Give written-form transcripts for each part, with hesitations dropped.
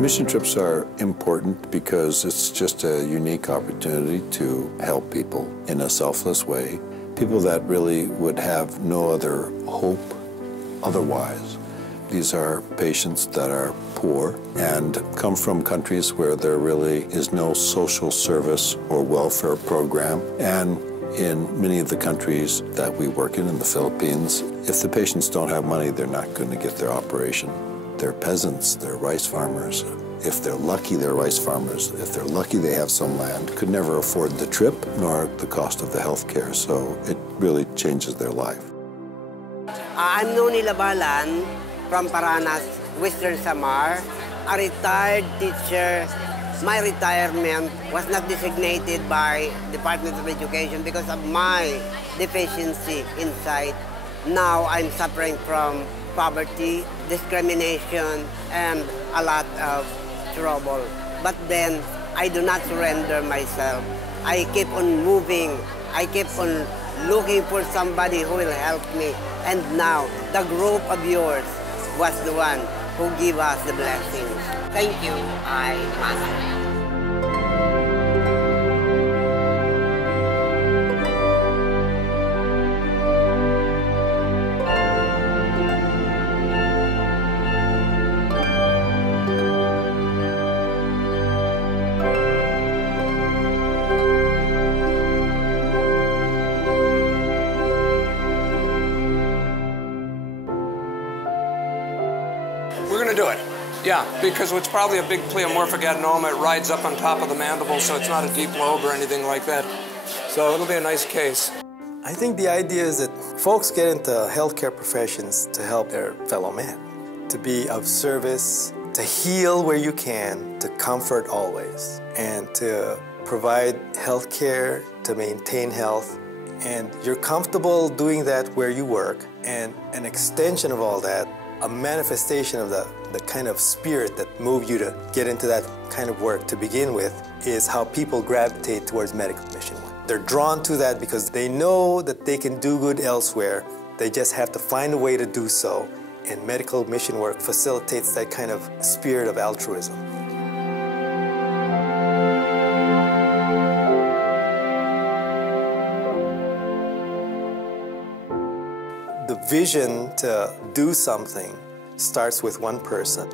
Mission trips are important because it's just a unique opportunity to help people in a selfless way, people that really would have no other hope otherwise. These are patients that are poor and come from countries where there really is no social service or welfare program. And in many of the countries that we work in the Philippines, if the patients don't have money, they're not going to get their operation. They're peasants, they're rice farmers. If they're lucky, they're rice farmers. If they're lucky, they have some land. Could never afford the trip nor the cost of the health care, so it really changes their life. I'm Noni Labalan from Paranas, Western Samar, a retired teacher. My retirement was not designated by Department of Education because of my deficiency in sight. Now I'm suffering from poverty, discrimination, and a lot of trouble. But then, I do not surrender myself. I keep on moving. I keep on looking for somebody who will help me. And now, the group of yours was the one who gave us the blessings. Thank you, I must. We're going to do it. Yeah, because it's probably a big pleomorphic adenoma. It rides up on top of the mandible, so it's not a deep lobe or anything like that. So it'll be a nice case. I think the idea is that folks get into healthcare professions to help their fellow man, to be of service, to heal where you can, to comfort always, and to provide healthcare, to maintain health. And you're comfortable doing that where you work, and an extension of all that, a manifestation of the kind of spirit that moved you to get into that kind of work to begin with is how people gravitate towards medical mission work. They're drawn to that because they know that they can do good elsewhere. They just have to find a way to do so, and medical mission work facilitates that kind of spirit of altruism. The vision to do something starts with one person,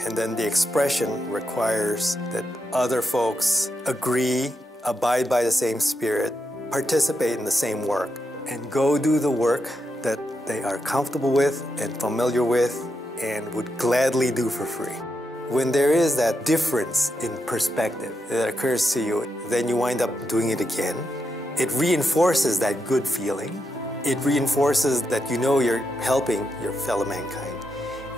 and then the expression requires that other folks agree, abide by the same spirit, participate in the same work, and go do the work that they are comfortable with and familiar with and would gladly do for free. When there is that difference in perspective that occurs to you, then you wind up doing it again. It reinforces that good feeling. It reinforces that you know you're helping your fellow mankind,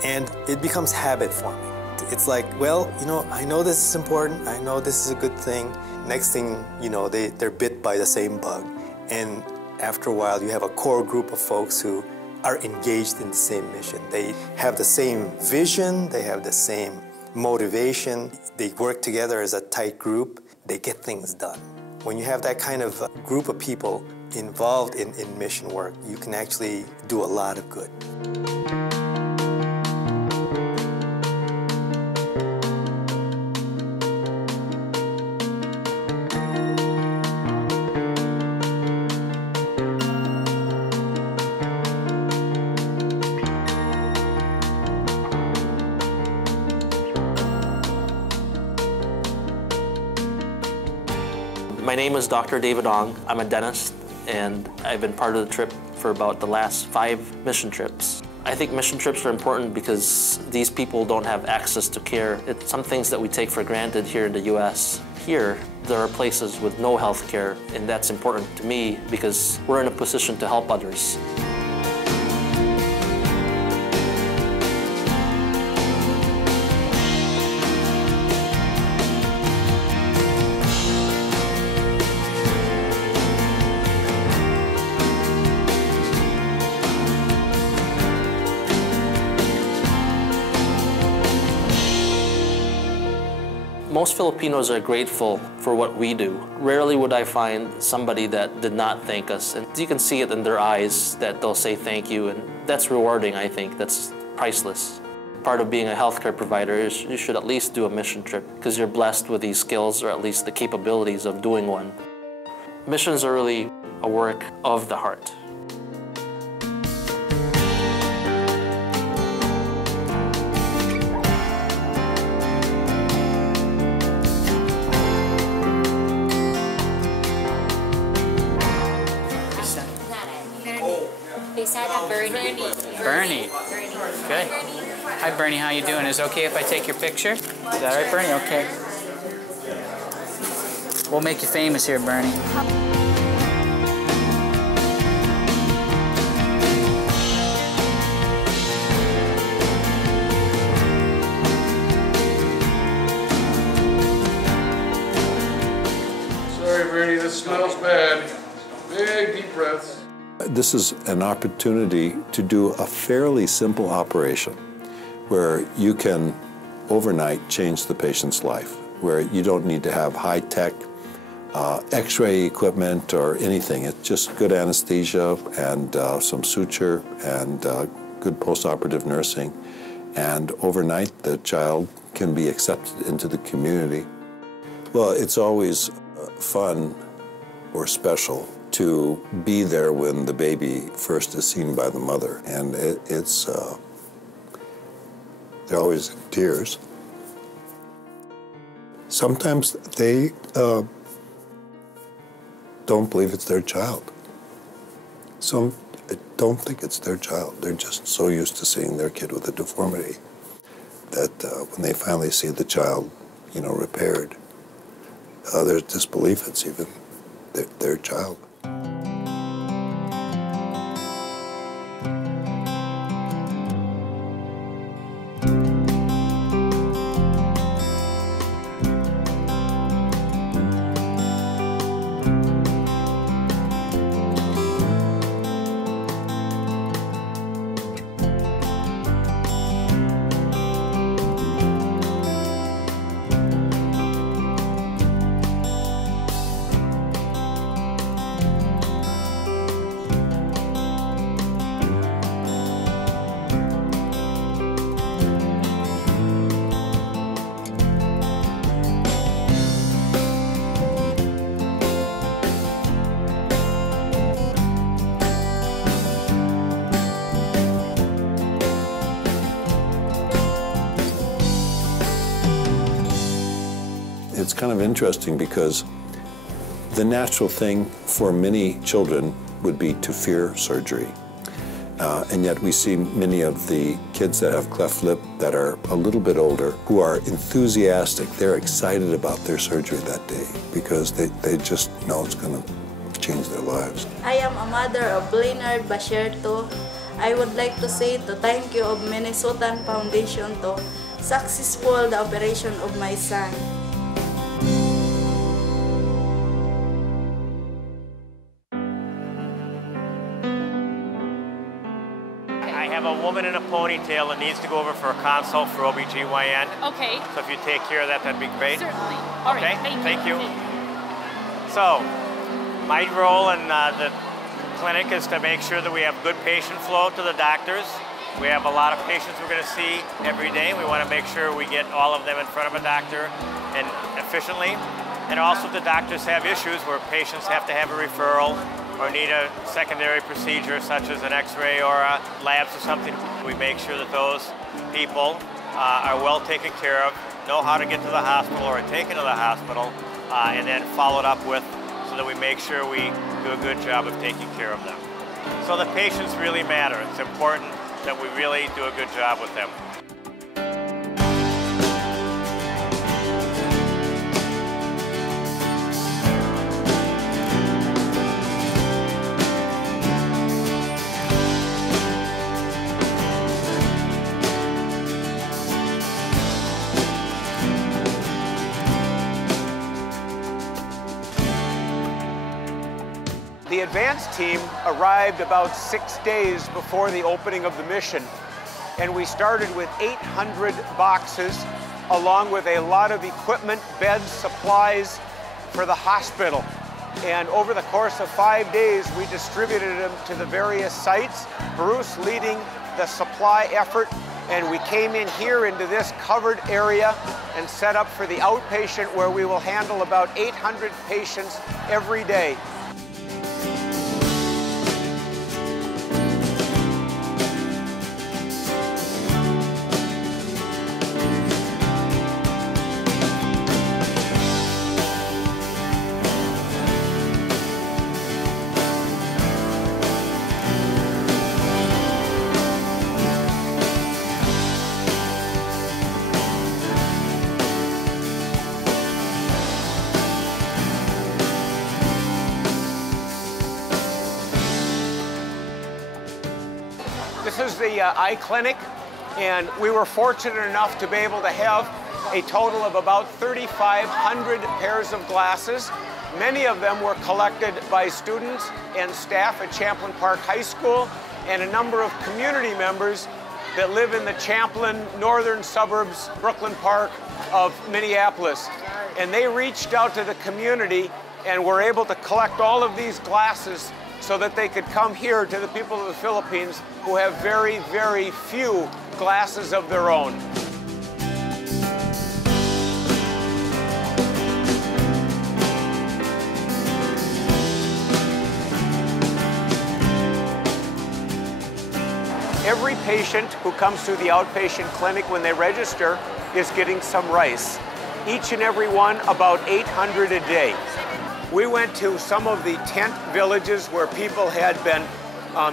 and it becomes habit forming. It's like, well, you know, I know this is important, I know this is a good thing. Next thing you know, they're bit by the same bug, and after a while you have a core group of folks who are engaged in the same mission. They have the same vision, they have the same motivation, they work together as a tight group, they get things done. When you have that kind of group of people involved in mission work, you can actually do a lot of good. My name is Dr. David Ong. I'm a dentist, and I've been part of the trip for about the last 5 mission trips. I think mission trips are important because these people don't have access to care. It's some things that we take for granted here in the U.S. Here, there are places with no health care, and that's important to me because we're in a position to help others. Most Filipinos are grateful for what we do. Rarely would I find somebody that did not thank us. And you can see it in their eyes that they'll say thank you, and that's rewarding, I think. That's priceless. Part of being a healthcare provider is you should at least do a mission trip because you're blessed with these skills or at least the capabilities of doing one. Missions are really a work of the heart. Bernie. Good. Hi, Bernie. How you doing? Is it okay if I take your picture? Is that all right, Bernie? Okay. We'll make you famous here, Bernie. Sorry, Bernie. This smells bad. Big, deep breaths. This is an opportunity to do a fairly simple operation where you can overnight change the patient's life, where you don't need to have high-tech x-ray equipment or anything. It's just good anesthesia and some suture and good post-operative nursing. And overnight, the child can be accepted into the community. Well, it's always fun or special to be there when the baby first is seen by the mother. And they're always in tears. Sometimes they don't believe it's their child. Some don't think it's their child. They're just so used to seeing their kid with a deformity that when they finally see the child, repaired, there's disbelief it's even their child. It's kind of interesting because the natural thing for many children would be to fear surgery. And yet we see many of the kids that have cleft lip that are a little bit older who are enthusiastic. They're excited about their surgery that day because they just know it's going to change their lives. I am a mother of Leonard Basherto. I would like to say to thank you of Minnesotan Foundation to successful the operation of my son. I have a woman in a ponytail that needs to go over for a consult for OBGYN. Okay. So if you take care of that, that'd be great. Certainly. All okay. right. Thank you. So, my role in the clinic is to make sure that we have good patient flow to the doctors. We have a lot of patients we're going to see every day. We want to make sure we get all of them in front of a doctor and efficiently. And also the doctors have issues where patients have to have a referral or need a secondary procedure such as an x-ray or a labs or something. We make sure that those people are well taken care of, know how to get to the hospital or are taken to the hospital, and then followed up with so that we make sure we do a good job of taking care of them. So the patients really matter. It's important that we really do a good job with them. The advance team arrived about 6 days before the opening of the mission, and we started with 800 boxes along with a lot of equipment, beds, supplies for the hospital. And over the course of 5 days, we distributed them to the various sites, Bruce leading the supply effort And we came in here into this covered area and set up for the outpatient where we will handle about 800 patients every day. This is the eye clinic, and we were fortunate enough to be able to have a total of about 3,500 pairs of glasses. Many of them were collected by students and staff at Champlain Park High School and a number of community members that live in the Champlain northern suburbs, Brooklyn Park of Minneapolis. And they reached out to the community and were able to collect all of these glasses so that they could come here to the people of the Philippines who have very, very few glasses of their own. Every patient who comes to the outpatient clinic when they register is getting some rice. Each and every one about 800 a day. We went to some of the tent villages where people had been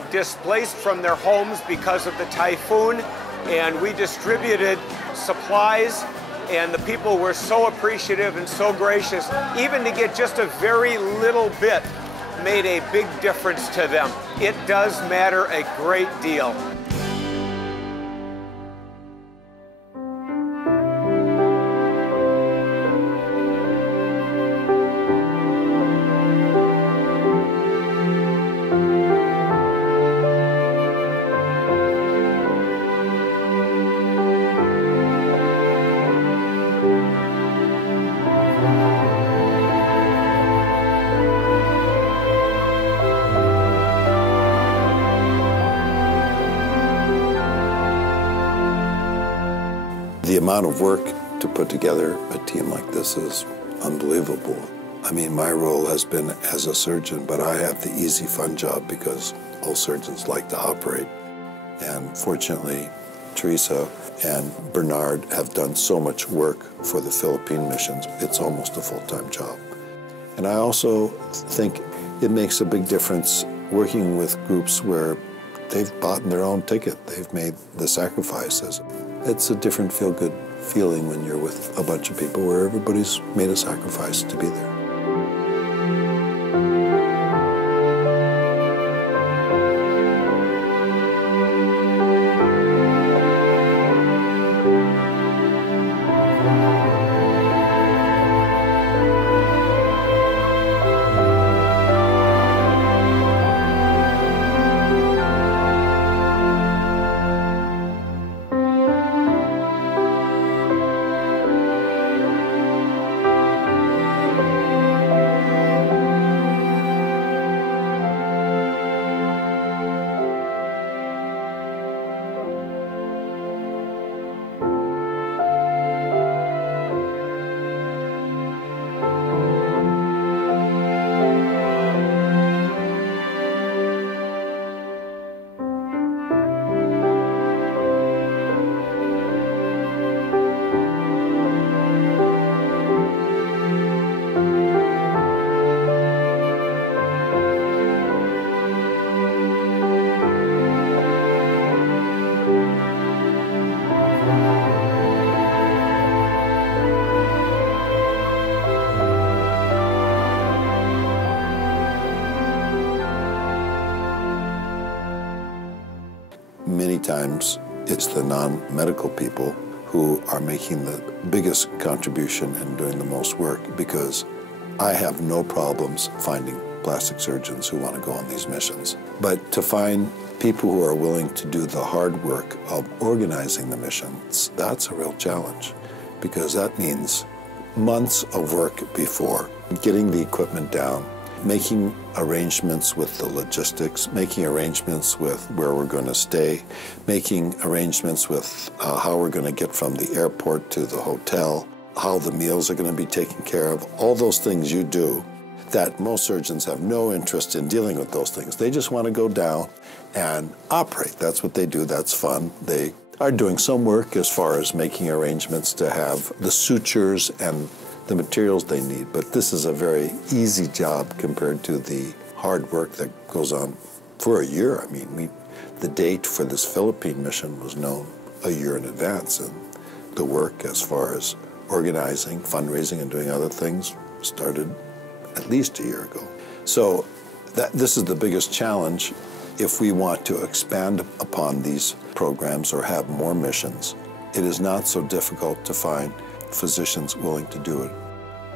displaced from their homes because of the typhoon, and we distributed supplies, and the people were so appreciative and so gracious. Even to get just a very little bit made a big difference to them. It does matter a great deal. The amount of work to put together a team like this is unbelievable. I mean, my role has been as a surgeon, but I have the easy, fun job because all surgeons like to operate. And fortunately, Teresa and Bernard have done so much work for the Philippine missions, it's almost a full-time job. And I also think it makes a big difference working with groups where they've bought their own ticket, they've made the sacrifices. It's a different feel-good feeling when you're with a bunch of people where everybody's made a sacrifice to be there. Many times it's the non-medical people who are making the biggest contribution and doing the most work, because I have no problems finding plastic surgeons who want to go on these missions. But to find people who are willing to do the hard work of organizing the missions, that's a real challenge, because that means months of work before, getting the equipment down, making arrangements with the logistics, making arrangements with where we're going to stay, making arrangements with how we're going to get from the airport to the hotel, how the meals are going to be taken care of, all those things you do that most surgeons have no interest in dealing with those things. They just want to go down and operate. That's what they do. That's fun. They are doing some work as far as making arrangements to have the sutures and the materials they need, but this is a very easy job compared to the hard work that goes on for a year. I mean, the date for this Philippine mission was known a year in advance, and the work as far as organizing, fundraising, and doing other things started at least a year ago. So this is the biggest challenge if we want to expand upon these programs or have more missions. It is not so difficult to find physicians willing to do it.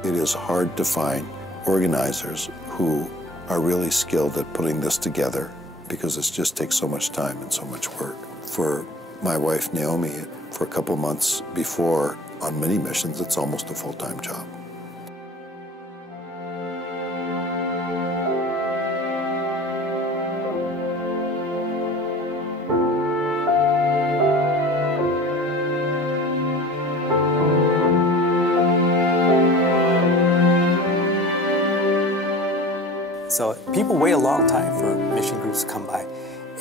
It is hard to find organizers who are really skilled at putting this together because it just takes so much time and so much work. For my wife Naomi, for a couple months before on many missions, it's almost a full-time job. So people wait a long time for mission groups to come by.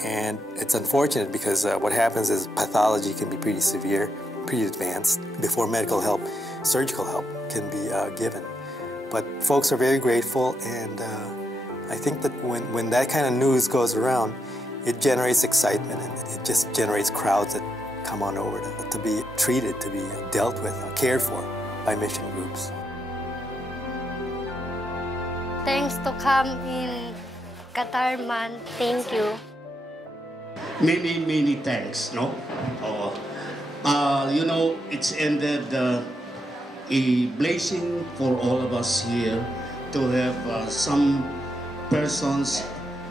And it's unfortunate because what happens is pathology can be pretty severe, pretty advanced, before medical help, surgical help can be given. But folks are very grateful, and I think that when that kind of news goes around, it generates excitement, and it just generates crowds that come on over to be treated, to be dealt with, cared for by mission groups. Thanks to come in Catarman. Thank you. Many thanks, no? You know, it's ended a blessing for all of us here to have some persons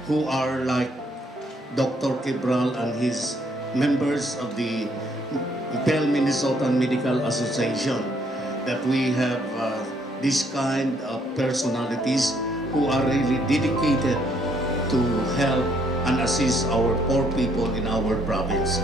who are like Dr. Cabral and his members of the Minnesotan Medical Association, that we have this kind of personalities who are really dedicated to help and assist our poor people in our province.